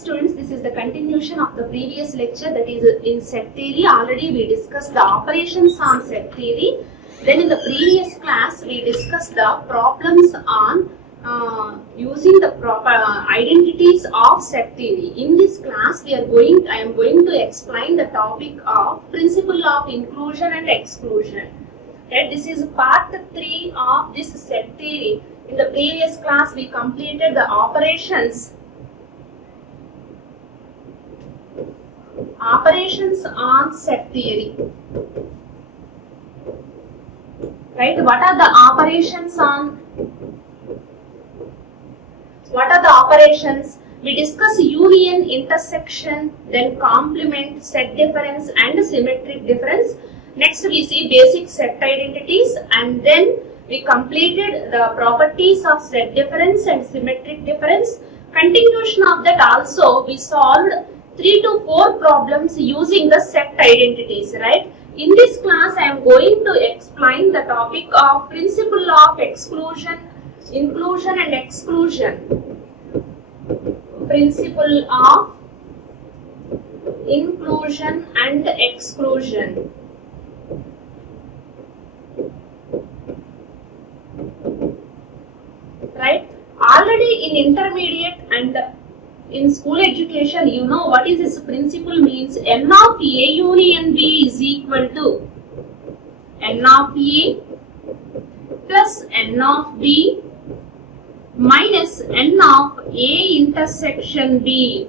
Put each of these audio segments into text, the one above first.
students, this is the continuation of the previous lecture, that is in set theory. Already we discussed the operations on set theory. Then in the previous class we discussed the problems on using the proper identities of set theory. In this class I am going to explain the topic of principle of inclusion and exclusion. Right? This is part 3 of this set theory. In the previous class we completed the operations on set theory. Right? What are the operations? We discuss union, intersection, then complement, set difference and symmetric difference. Next we see basic set identities, and then we completed the properties of set difference and symmetric difference. Continuation of that also, we solved 3 to 4 problems using the set identities, right? In this class, I am going to explain the topic of principle of inclusion and exclusion. Principle of inclusion and exclusion. Right? Already in intermediate and in school education, you know what is this principle means. N of A union B is equal to N of A plus N of B minus N of A intersection B.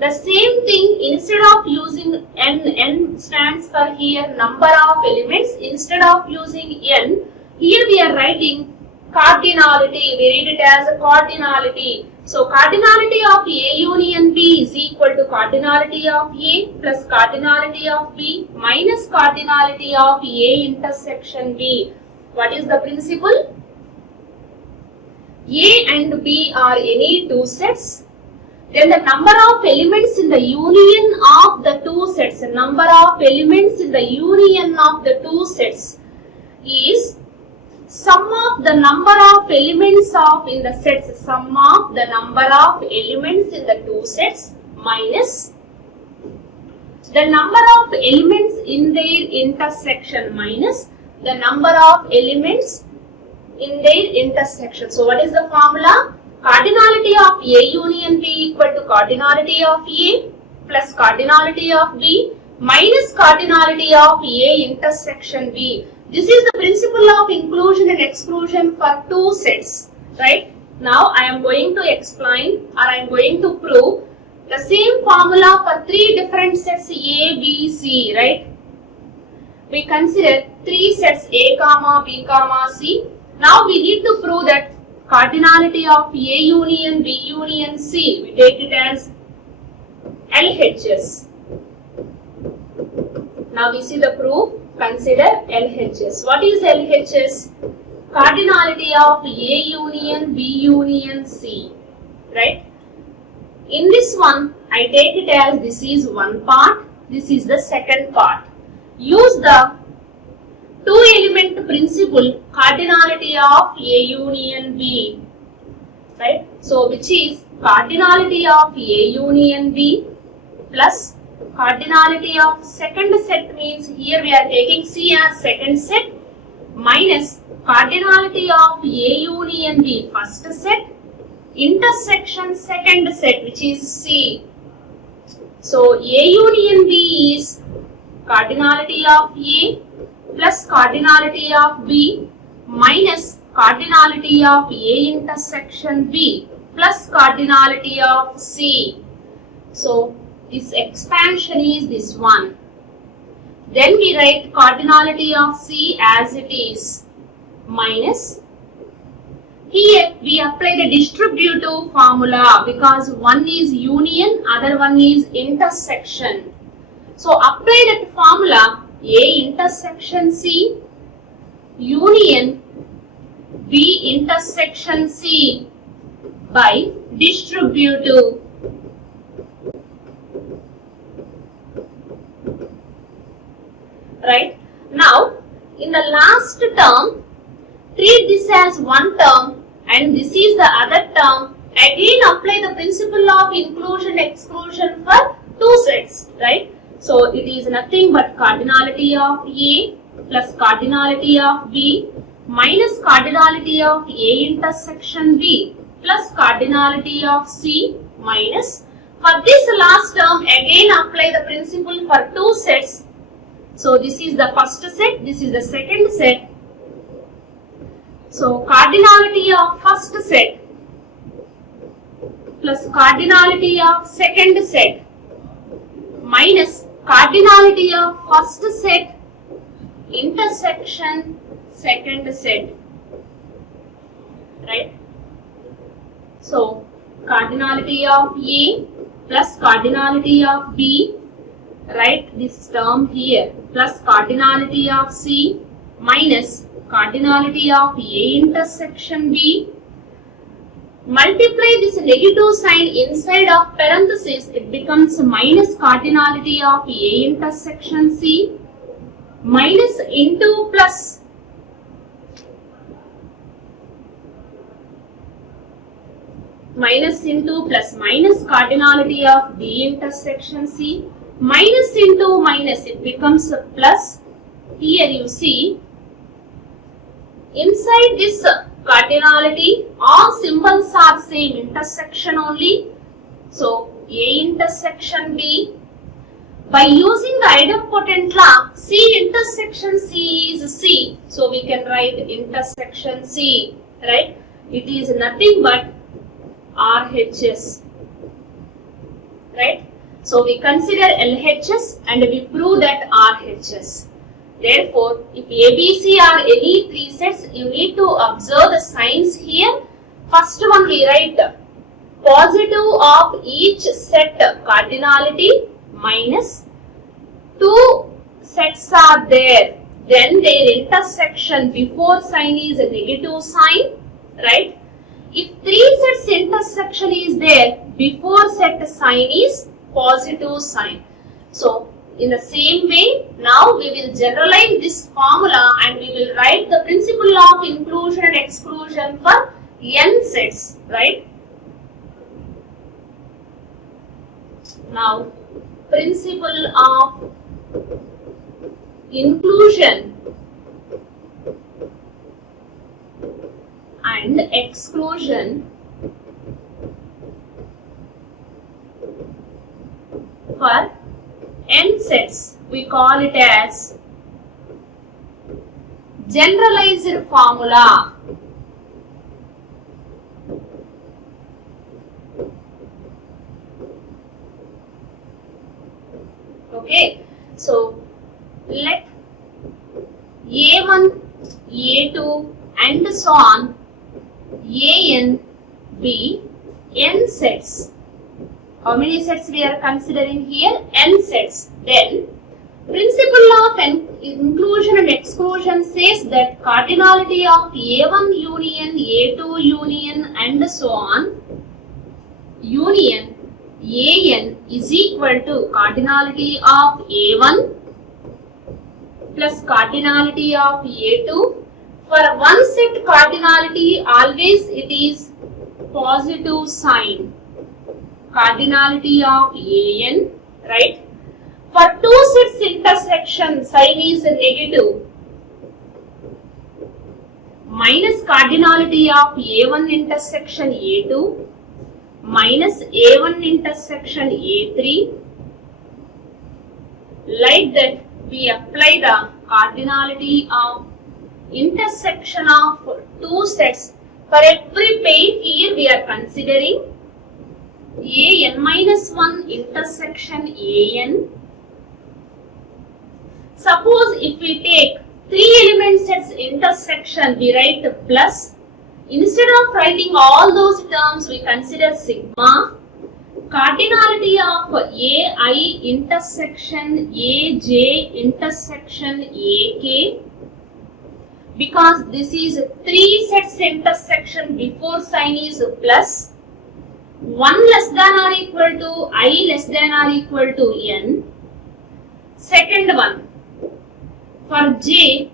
The same thing, instead of using N stands for here number of elements. Instead of using N, here we are writing cardinality. We read it as a cardinality. So cardinality of A union B is equal to cardinality of A plus cardinality of B minus cardinality of A intersection B. What is the principle? A and B are any two sets. Then the number of elements in the union of the two sets, is sum of the number of elements in the sets, minus the number of elements in their intersection, So what is the formula? Cardinality of A union B equal to cardinality of A plus cardinality of B minus cardinality of A intersection B. This is the principle of inclusion and exclusion for two sets, right? Now I am going to explain, or I am going to prove the same formula for 3 different sets A, B, C, right? We consider 3 sets A, B, C. Now we need to prove that cardinality of A union B union C, we take it as LHS. Now we see the proof. Consider LHS. What is LHS? Cardinality of A union B union C, right? In this one, I take it as this is one part, this is the second part. Use the 2 element principle, cardinality of A union B, right? So which is cardinality of A union B plus cardinality of second set, means here we are taking C as second set, minus cardinality of A union B first set, intersection second set, which is C. So A union B is cardinality of A plus cardinality of B minus cardinality of A intersection B plus cardinality of C. So this expansion is this one. Then we write cardinality of C as it is, minus. Here we apply the distributive formula because one is union, other one is intersection. So apply that formula, A intersection C union B intersection C by distributive. Right? Now, in the last term, treat this as one term and this is the other term. again apply the principle of inclusion exclusion for two sets, right? So it is nothing but cardinality of A plus cardinality of B minus cardinality of A intersection B plus cardinality of C minus, for this last term again apply the principle for two sets. So this is the first set, this is the second set. So cardinality of first set plus cardinality of second set minus cardinality of first set intersection second set, right? So cardinality of A plus cardinality of B, write this term here, plus cardinality of C minus cardinality of A intersection B. Multiply this negative sign inside of parenthesis, it becomes minus cardinality of A intersection C minus into plus minus into plus minus cardinality of B intersection C minus into minus, it becomes a plus. Here you see inside this cardinality all symbols are same, intersection only. So A intersection B, by using the idempotent law C intersection C is C, so we can write intersection C, right? It is nothing but RHS, right? So we consider LHS and we prove that RHS. Therefore, if ABC are any three sets, you need to observe the signs here. First one we write positive of each set cardinality minus two sets are there, then their intersection before sign is a negative sign, right? If three sets intersection is there, before set sign is positive sign. So in the same way, now we will generalize this formula and we will write the principle of inclusion and exclusion for n sets, right? Now, principle of inclusion and exclusion for n sets, we call it as generalized formula. Okay, so let A1, A2 and so on An be n sets. How many sets we are considering here? N sets. Then principle of inclusion and exclusion says that cardinality of A1 union, A2 union and so on union An is equal to cardinality of A1 plus cardinality of A2. For one set cardinality, always it is positive sign, cardinality of An, right? For two sets intersection, sign is negative, minus cardinality of A1 intersection A2 minus A1 intersection A3. Like that, we apply the cardinality of intersection of two sets. For every pair here we are considering An minus 1 intersection An. Suppose if we take three element sets intersection, we write plus. Instead of writing all those terms, we consider sigma. Cardinality of Ai intersection Aj intersection Ak. Because this is three sets intersection, before sign is plus. 1 less than or equal to I less than or equal to n. Second one, for j,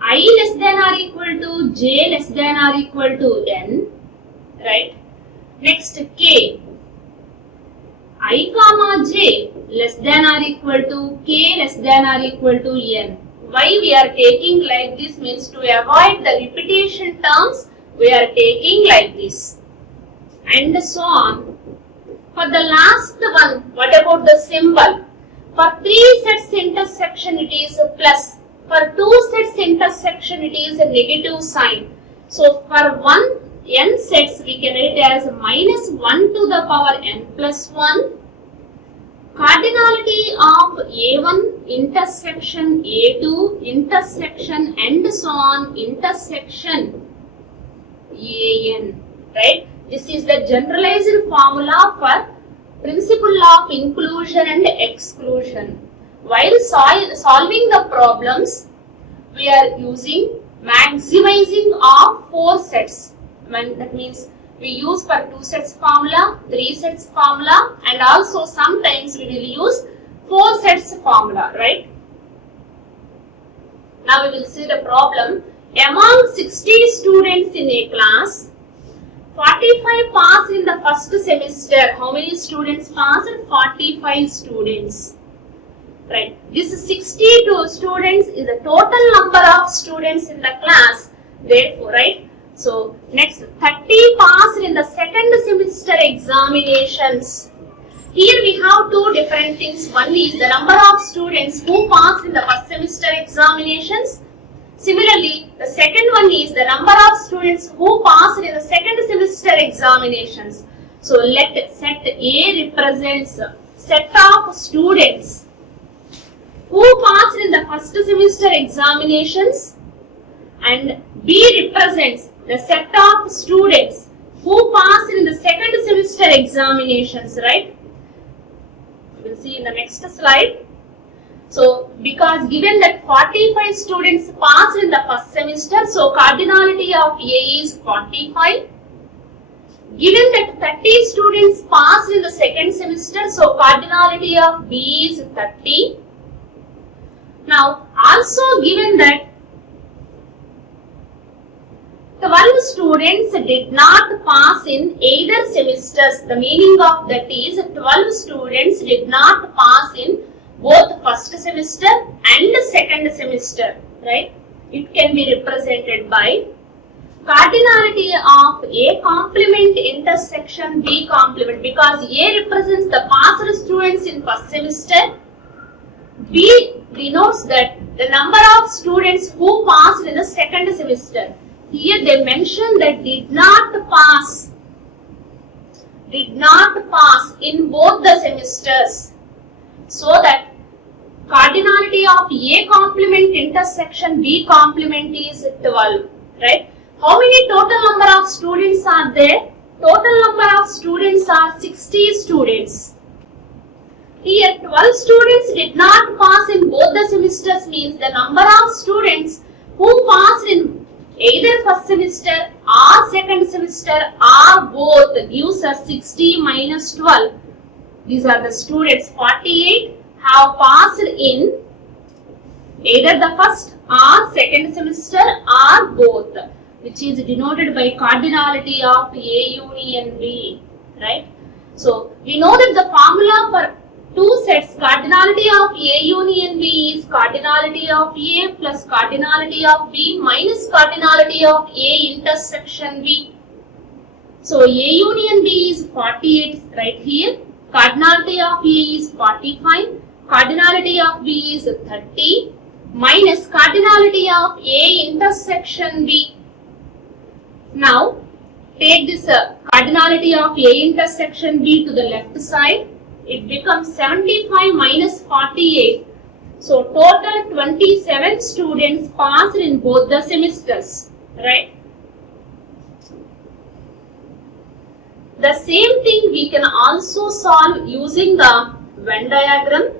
I less than or equal to j less than or equal to n, right? Next K. I comma j less than or equal to k less than or equal to n. Why we are taking like this means to avoid the repetition terms, we are taking like this. And so on. For the last one, what about the symbol? For 3 sets intersection it is a plus. For 2 sets intersection it is a negative sign. So for 1 n sets we can write it as minus 1 to the power n plus 1. Cardinality of A1 intersection A2 intersection and so on intersection AN, right? This is the generalized formula for principle of inclusion and exclusion. While solving the problems, we are using maximizing of 4 sets. That means we use for 2 sets formula, 3 sets formula, and also sometimes we will use 4 sets formula, right? Now we will see the problem. Among 60 students in a class, 45 passed in the first semester. How many students passed? 45 students. Right. This 62 students is the total number of students in the class. Therefore, right. So, next 30 passed in the second semester examinations. Here we have 2 different things. One is the number of students who passed in the first semester examinations. Similarly, the second one is the number of students who passed in the second semester examinations. So, let set A represents set of students who passed in the first semester examinations, and B represents the set of students who passed in the second semester examinations, right? We will see in the next slide. So, because given that 45 students passed in the first semester, so cardinality of A is 45. Given that 30 students passed in the second semester, so cardinality of B is 30. Now, also given that 12 students did not pass in either semesters, the meaning of that is 12 students did not pass in both first semester and second semester, right? It can be represented by cardinality of A complement intersection B complement, because A represents the passed students in first semester, B denotes that the number of students who passed in the second semester. Here they mention that did not pass in both the semesters. So that cardinality of A complement intersection B complement is 12, right? How many total number of students are there? Total number of students are 60 students. Here 12 students did not pass in both the semesters means the number of students who passed in either first semester or second semester or both gives us 60 minus 12. These are the students. 48 have passed in either the first or second semester or both, which is denoted by cardinality of A union B, right? So, we know that the formula for 2 sets, cardinality of A union B is cardinality of A plus cardinality of B minus cardinality of A intersection B. So, A union B is 48 right here, cardinality of A is 45, cardinality of B is 30 minus cardinality of A intersection B. Now, take this cardinality of A intersection B to the left side. It becomes 75 minus 48. So, total 27 students passed in both the semesters, right? The same thing we can also solve using the Venn diagram.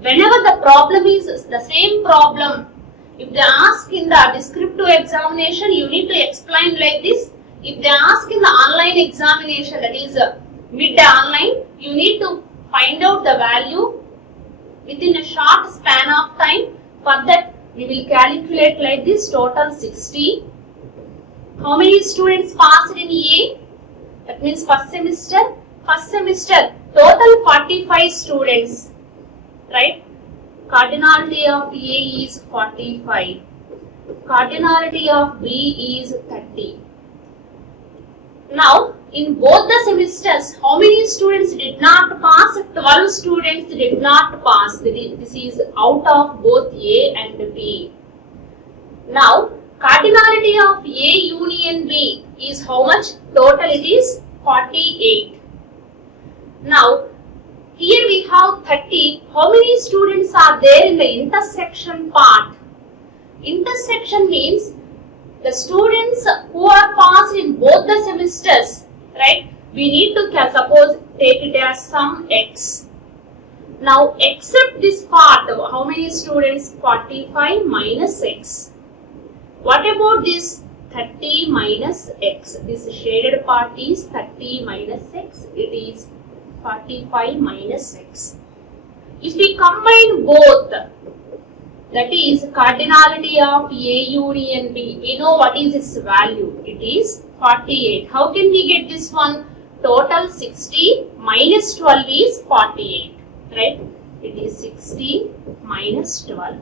Whenever the problem is the same problem, if they ask in the descriptive examination, you need to explain like this. If they ask in the online examination, that is midday online, you need to find out the value within a short span of time. For that, we will calculate like this, total 60. How many students passed in A? That means first semester total 45 students, right? Cardinality of A is 45. Cardinality of B is 30. Now, in both the semesters, how many students did not pass? 12 students did not pass. This is out of both A and B. Now, cardinality of A union B is how much? Total it is 48. Now, here we have 30. How many students are there in the intersection part? Intersection means the students who are passed in both the semesters, right? We need to suppose take it as sum x. Now, except this part, how many students? 45 minus x. What about this 30 minus x? This shaded part is 30 minus x. It is 45 minus x. If we combine both, that is cardinality of A union B, we know what is its value. It is 48. How can we get this one? Total 60 minus 12 is 48. Right? It is 60 minus 12.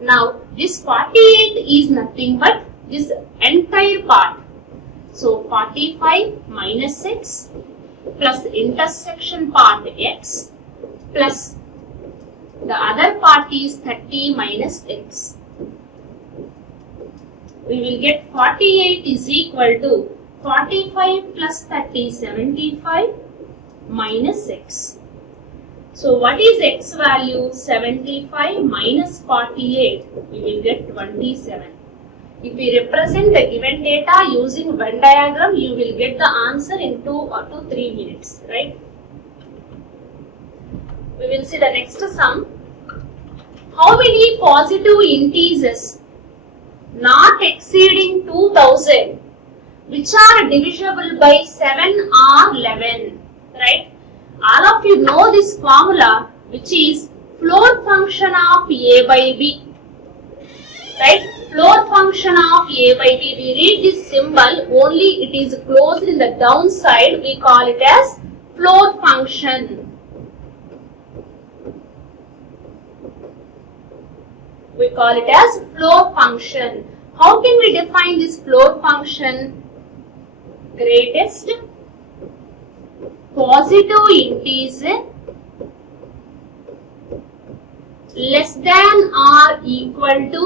Now, this 48 is nothing but this entire part. So, 45 minus x plus intersection part x plus the other part is 30 minus x. We will get 48 is equal to 45 plus 30, 75 minus x. So, what is x value? 75 minus 48, we will get 27. If we represent the given data using Venn diagram, you will get the answer in 2 or 3 minutes, right? We will see the next sum. How many positive integers not exceeding 2000 which are divisible by 7 or 11, right? All of you know this formula, which is float function of A by B, right? Float function of A by B. We read this symbol, only it is closed in the downside. We call it as float function. We call it as float function. How can we define this float function? Greatest positive integer less than or equal to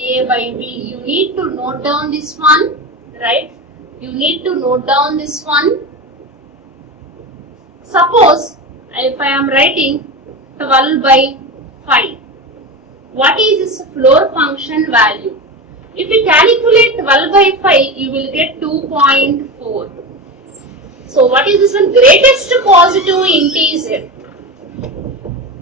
A by B. You need to note down this one, right? You need to note down this one. Suppose if I am writing 12 by 5, what is this floor function value? If we calculate 12 by 5, you will get 2.4. So, what is this one? Greatest positive integer,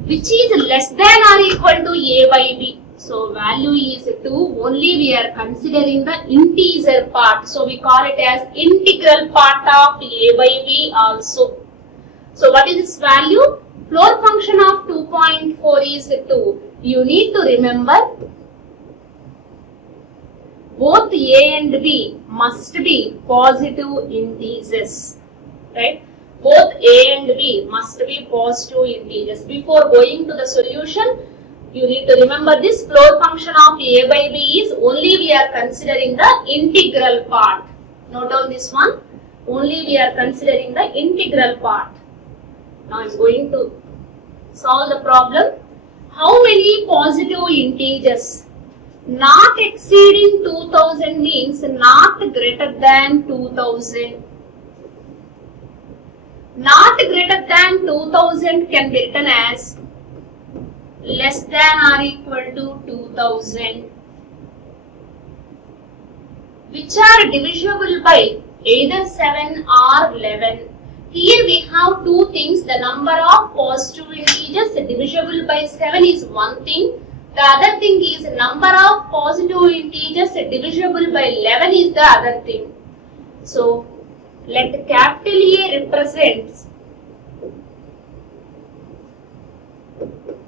which is less than or equal to A by B. So, value is 2. Only we are considering the integer part. So, we call it as integral part of A by B also. So, what is this value? Floor function of 2.4 is 2. You need to remember both A and B must be positive integers, right? Both A and B must be positive integers. Before going to the solution, you need to remember this floor function of A by B is only we are considering the integral part. Note down this one. Only we are considering the integral part. Now I am going to solve the problem. How many positive integers not exceeding 2000 means not greater than 2000. Not greater than 2000 can be written as less than or equal to 2000, which are divisible by either 7 or 11. Here we have two things. The number of positive integers divisible by 7 is one thing. The other thing is number of positive integers divisible by 11 is the other thing. So, let capital A represents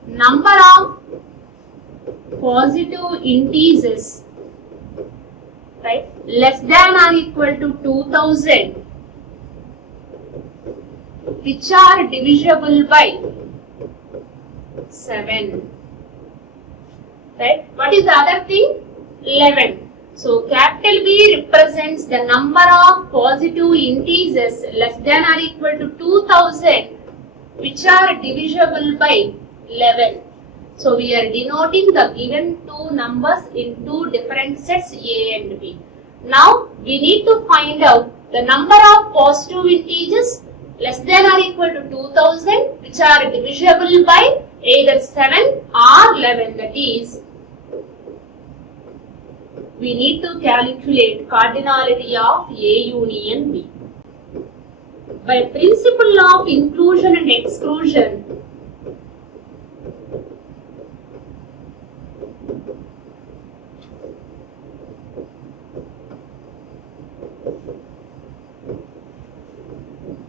number of positive integers, right, less than or equal to 2000, which are divisible by 7. Right? What is the other thing? 11. So capital B represents the number of positive integers less than or equal to 2000, which are divisible by 11. So we are denoting the given two numbers in two different sets A and B. Now we need to find out the number of positive integers less than or equal to 2000, which are divisible by either 7 or 11. That is, we need to calculate cardinality of A union B. By principle of inclusion and exclusion,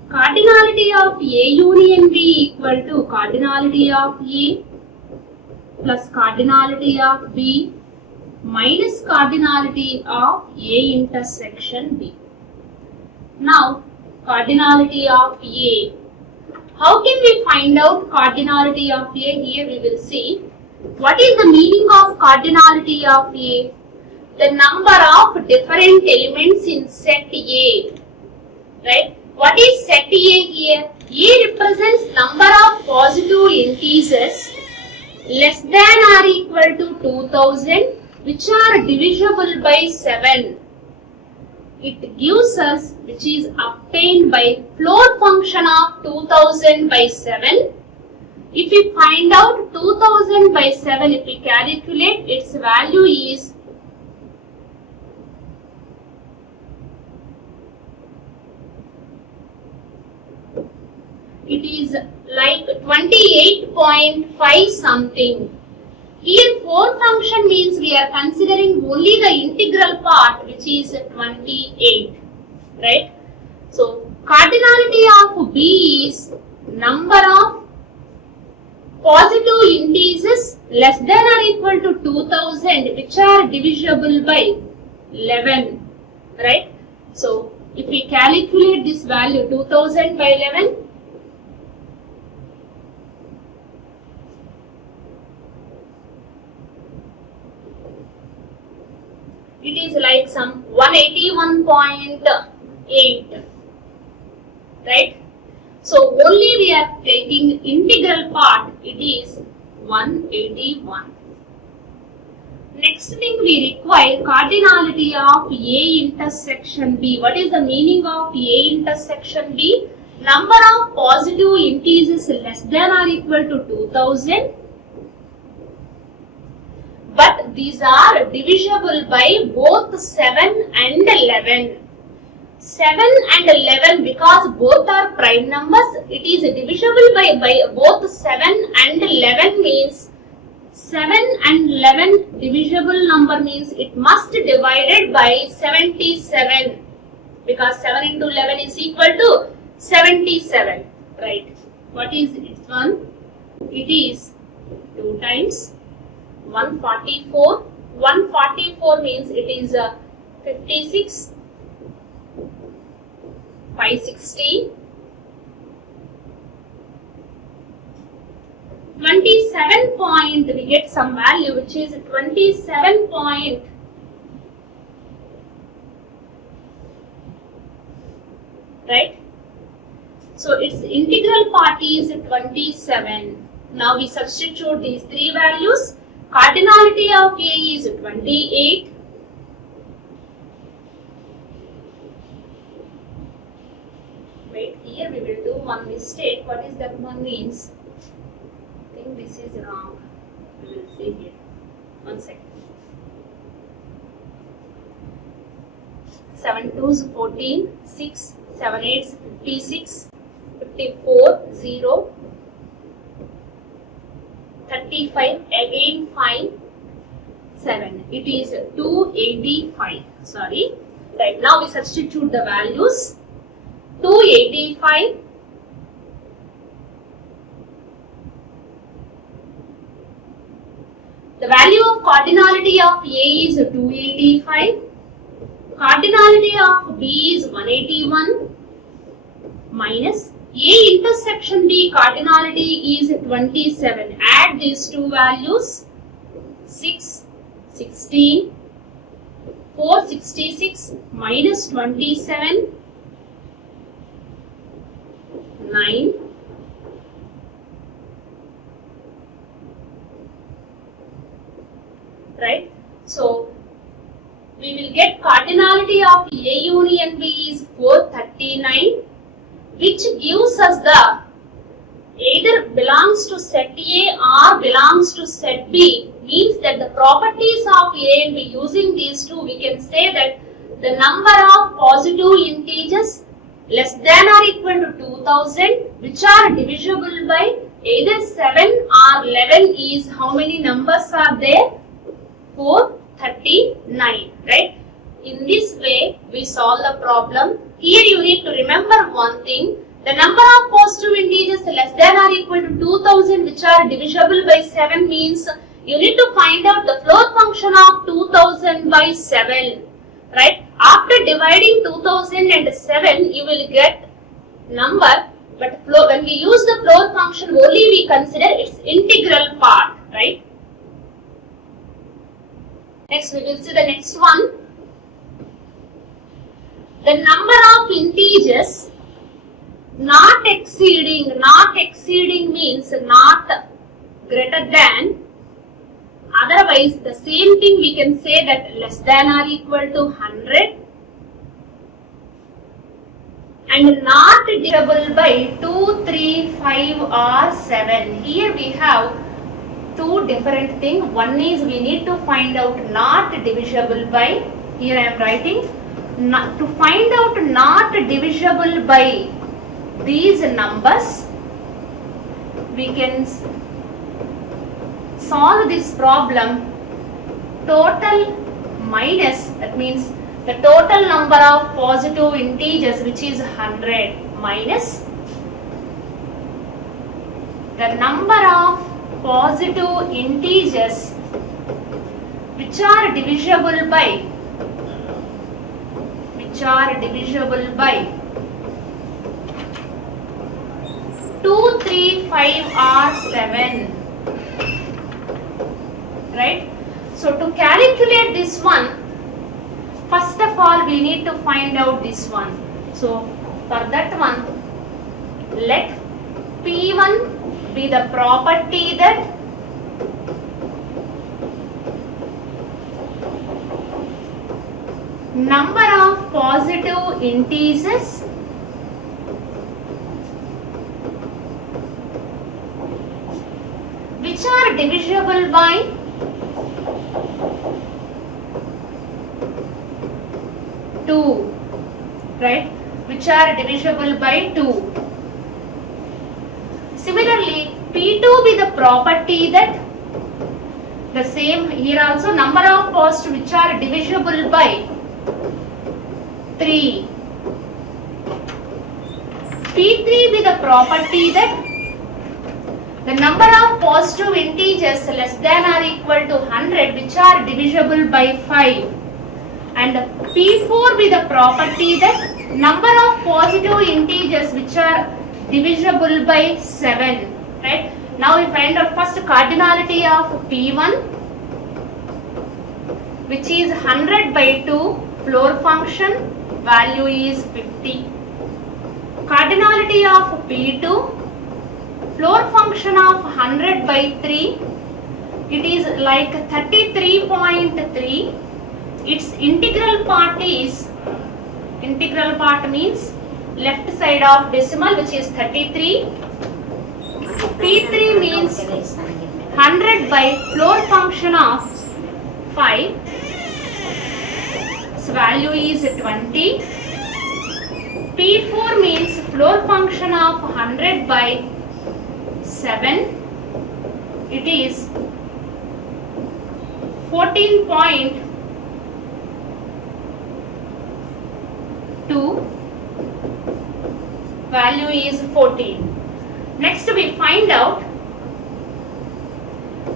cardinality of A union B equal to cardinality of A plus cardinality of B minus cardinality of A intersection B. Now, cardinality of A. How can we find out cardinality of A? Here we will see. What is the meaning of cardinality of A? The number of different elements in set A. Right? What is set A here? A represents number of positive integers less than or equal to 2000, which are divisible by 7. It gives us, which is obtained by floor function of 2000 by 7. If we find out 2000 by 7, if we calculate, its value is like 28.5 something. Here 4 function means we are considering only the integral part, which is 28, right? So cardinality of B is number of positive integers less than or equal to 2000, which are divisible by 11, right? So if we calculate this value 2000 by 11, it is like some 181.8, right? So only we are taking integral part, it is 181. Next thing we require cardinality of A intersection B. What is the meaning of A intersection B? Number of positive integers less than or equal to 2000. But these are divisible by both 7 and 11. 7 and 11, because both are prime numbers, it is divisible by both 7 and 11 means 7 and 11 divisible number means it must be divided by 77, because 7 into 11 is equal to 77, right? What is its one? It is 2 times 144. 144 means it is 56, 560, 27 point, we get some value which is 27 point, right? So its integral part is 27. Now we substitute these three values. Cardinality of A is 28. Wait, here we will do one mistake. What is that one means? I think this is wrong. We will see here. 1 second. 7 2s 14, 6, 7 8s 56, 54, 0. 35, again 5, 7. It is 285. Sorry. Right, now we substitute the values. 285 . The value of cardinality of A is 285. Cardinality of B is 181 minus A intersection B cardinality is 27. Add these two values. 6, 16, 466 minus 27, 9. Right? So, we will get cardinality of A union B is 439, which gives us the either belongs to set A or belongs to set B, means that the properties of A and B, using these two, we can say that the number of positive integers less than or equal to 2000, which are divisible by either 7 or 11, is how many numbers are there? 439, right? In this way, we solve the problem. Here you need to remember one thing. The number of positive integers less than or equal to 2000, which are divisible by 7, means you need to find out the floor function of 2000 by 7. Right? After dividing 2000 and 7, you will get number. But when we use the floor function, only we consider its integral part. Right? Next, we will see the next one. The number of integers not exceeding means not greater than, otherwise the same thing we can say that less than or equal to 100, and not divisible by 2, 3, 5 or 7. Here we have two different things. One is we need to find out not divisible by, here I am writing, to find out not divisible by these numbers, we can solve this problem total minus, that means the total number of positive integers, which is 100, minus the number of positive integers which are divisible by 2, 3, 5 or 7. Right? So to calculate this one, first of all we need to find out this one. So for that one, let P1 be the property that number of positive integers which are divisible by 2, right? Which are divisible by 2. Similarly, P2 be the property that the same here also number of positive which are divisible by 3. P3 be the property that the number of positive integers less than or equal to 100 which are divisible by 5. And P4 be the property that number of positive integers which are divisible by 7. Right? Now we find out first cardinality of P1, which is 100 by 2, floor function value is 50. Cardinality of P2, floor function of 100 by 3, it is like 33.3. Its integral part means left side of decimal, which is 33. P3 means 100 by floor function of 5. Its value is 20. P4 means floor function of 100 by 7. It is 14.2. Value is 14. Next we find out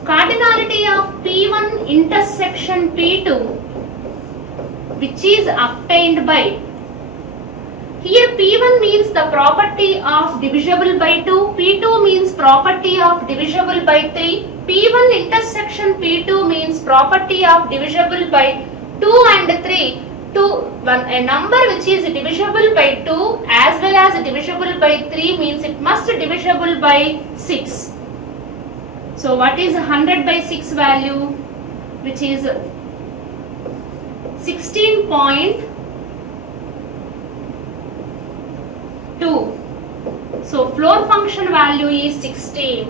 cardinality of P1 intersection P2, which is obtained by, here P1 means the property of divisible by 2, P2 means property of divisible by 3, P1 intersection P2 means property of divisible by 2 and 3. A number which is divisible by 2 as well as divisible by 3 means it must divisible by 6. So what is 100 by 6 value? Which is 16.2. So floor function value is 16.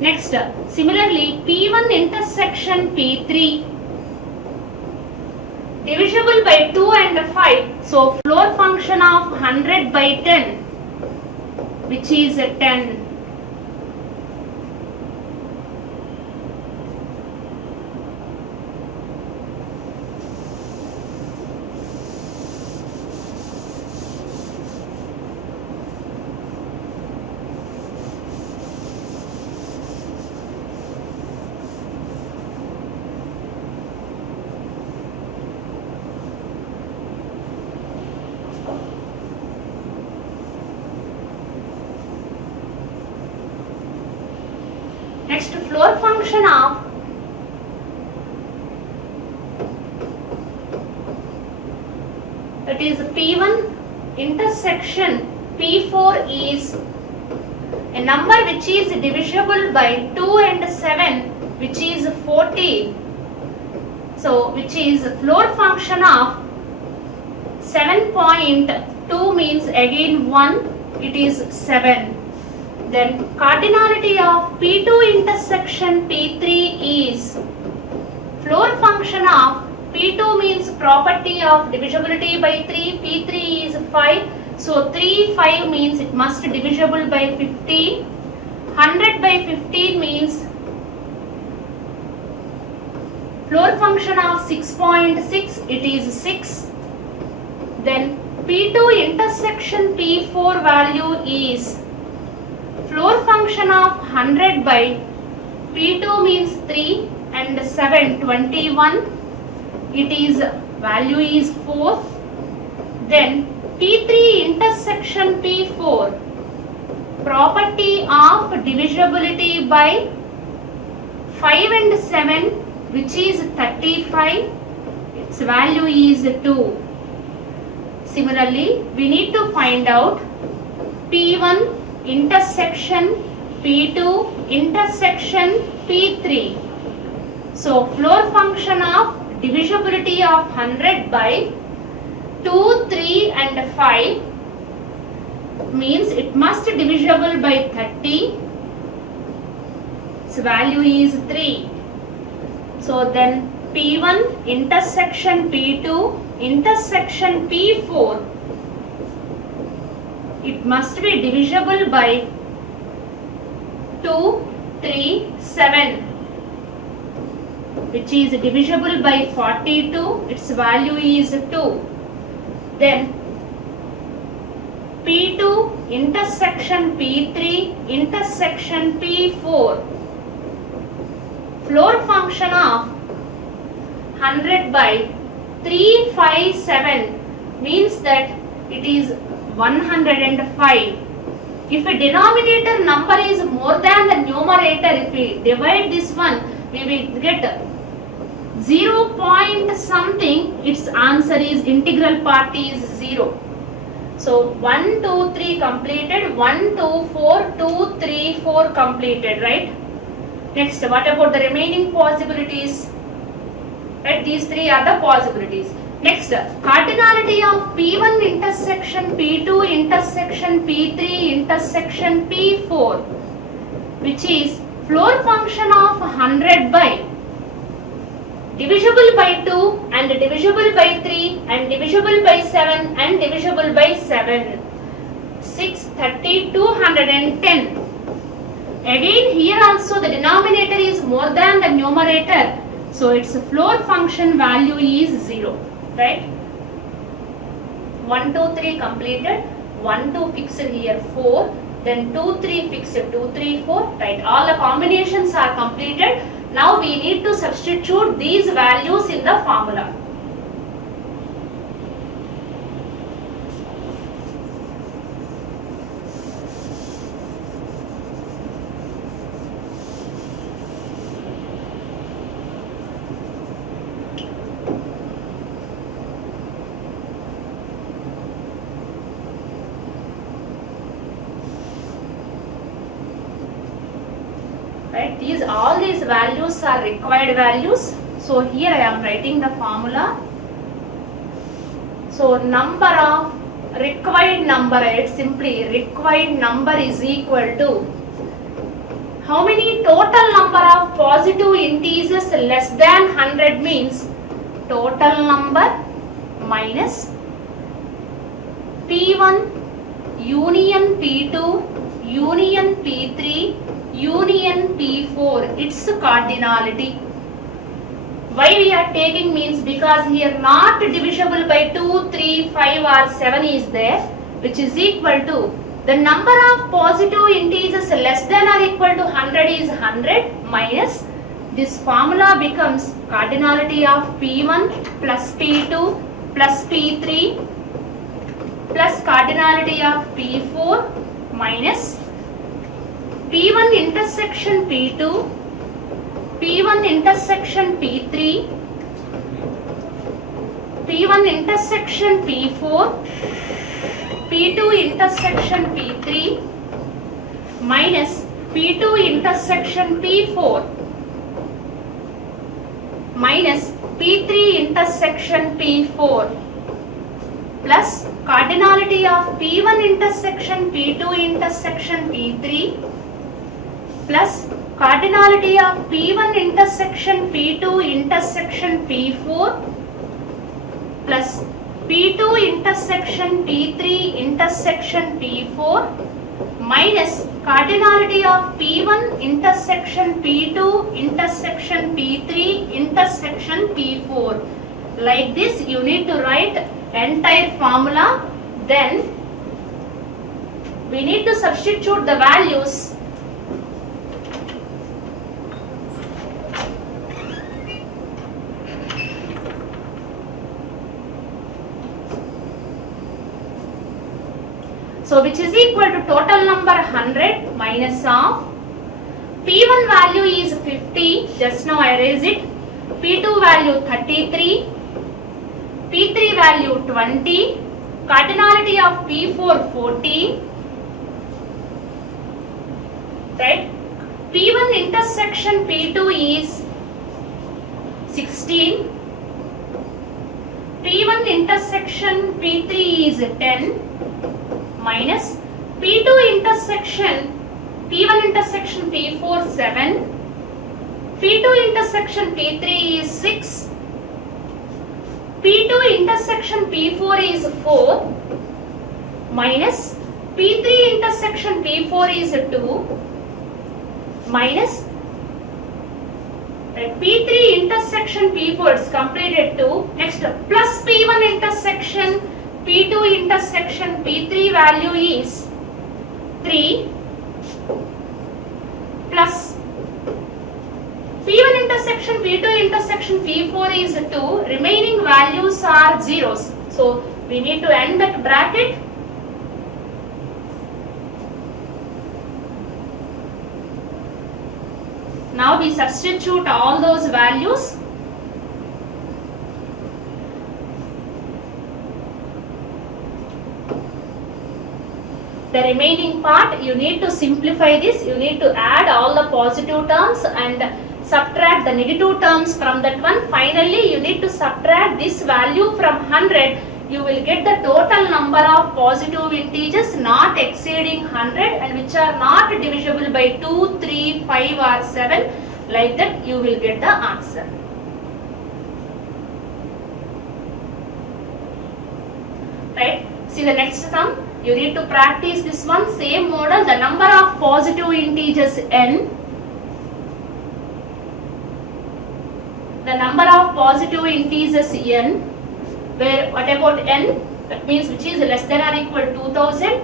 Next, similarly P1 intersection P3 divisible by 2 and 5. So floor function of 100 by 10, which is 10. Next, floor function of that is P1 intersection P4 is a number which is divisible by 2 and 7, which is 14. So which is floor function of 7.2 means again 1, it is 7. Then cardinality of P2 intersection P3 is floor function of P2 means property of divisibility by 3, P3 is 5. So 3, 5 means it must divisible by 15. 100 by 15 means floor function of 6.6, it is 6. Then P2 intersection P4 value is floor function of 100 by P2 means 3 and 7, 21. It is value is 4. Then P3 intersection P4 property of divisibility by 5 and 7, which is 35. Its value is 2. Similarly, we need to find out P1 intersection P2 intersection P3. So floor function of divisibility of 100 by 2, 3 and 5 means it must divisible by 30. Its value is 3. So then P1 intersection P2 intersection P4, it must be divisible by 2, 3, 7, which is divisible by 42. Its value is 2. Then P2 intersection P3 intersection P4 floor function of 100 by 3, 5, 7 means that it is 105. If a denominator number is more than the numerator, if we divide this one, we will get 0 point something. Its answer is integral part is 0. So 1, 2, 3 completed, 1, 2, 4, 2, 3, 4 completed, right? Next, what about the remaining possibilities? Right, these three are the possibilities. Next, cardinality of P1 intersection P2 intersection P3 intersection P4, which is floor function of 100 by divisible by 2 and divisible by 3 and divisible by 7 and divisible by 7. 6, 30, 210. Again here also the denominator is more than the numerator. So its floor function value is 0. Right? 1, 2, 3 completed. 1, 2 fixed here 4. Then 2, 3 fixed 2, 3, 4. Right? All the combinations are completed. Now we need to substitute these values in the formula. Right, all these values are required values. So here I am writing the formula. So number of required number, simply required number is equal to how many total number of positive integers less than 100 means total number minus P1 union P2 union P3 union P4, its cardinality. Why we are taking means because here not divisible by 2, 3, 5 or 7 is there, which is equal to the number of positive integers less than or equal to 100 is 100 minus this formula becomes cardinality of P1 plus P2 plus P3 plus cardinality of P4 minus P1 intersection P2, P1 intersection P3, P1 intersection P4, P2 intersection P3 minus P2 intersection P4 minus P3 intersection P4 plus cardinality of P1 intersection P2 intersection P3 plus cardinality of P1 intersection P2 intersection P4 plus P2 intersection P3 intersection P4 minus cardinality of P1 intersection P2 intersection P3 intersection P4. Like this you need to write entire formula, then we need to substitute the values. So which is equal to total number 100 minus of P1 value is 50, just now I erase it, P2 value 33, P3 value 20, cardinality of P4 40, right? P1 intersection P2 is 16, P1 intersection P3 is 10 minus P2 intersection P1 intersection P4 7, P2 intersection P3 is 6, P2 intersection P4 is 4 minus P3 intersection P4 is 2 minus P3 intersection P4 is completed 2. Next plus P1 intersection P2 intersection P3 value is 3 plus P1 intersection P2 intersection P4 is 2. Remaining values are zeros. So we need to end that bracket. Now we substitute all those values. The remaining part you need to simplify this. You need to add all the positive terms and subtract the negative terms from that one. Finally you need to subtract this value from 100. You will get the total number of positive integers not exceeding 100 and which are not divisible by 2, 3, 5 or 7. Like that you will get the answer. Right? See the next sum. You need to practice this one. Same model. The number of positive integers n. The number of positive integers n. Where what about n? That means which is less than or equal to 2000.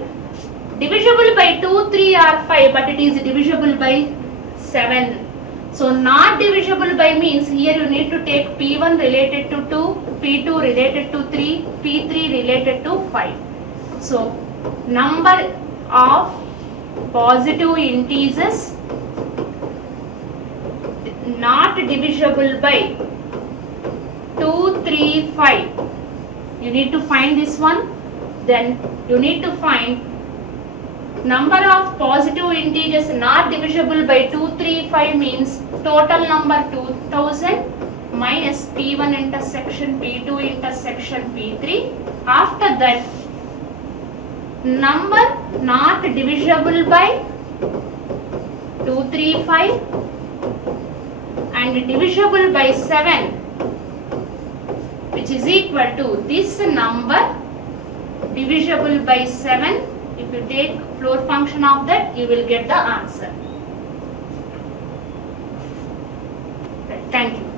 Divisible by 2, 3 or 5, but it is divisible by 7. So not divisible by means here you need to take P1 related to 2, P2 related to 3, P3 related to 5. So number of positive integers not divisible by 2, 3, 5. You need to find this one. Then you need to find number of positive integers not divisible by 2, 3, 5 means total number 2000 minus P1 intersection P2 intersection P3. After that, number not divisible by 2, 3, 5 and divisible by 7, which is equal to this number divisible by 7. If you take floor function of that, you will get the answer. Thank you.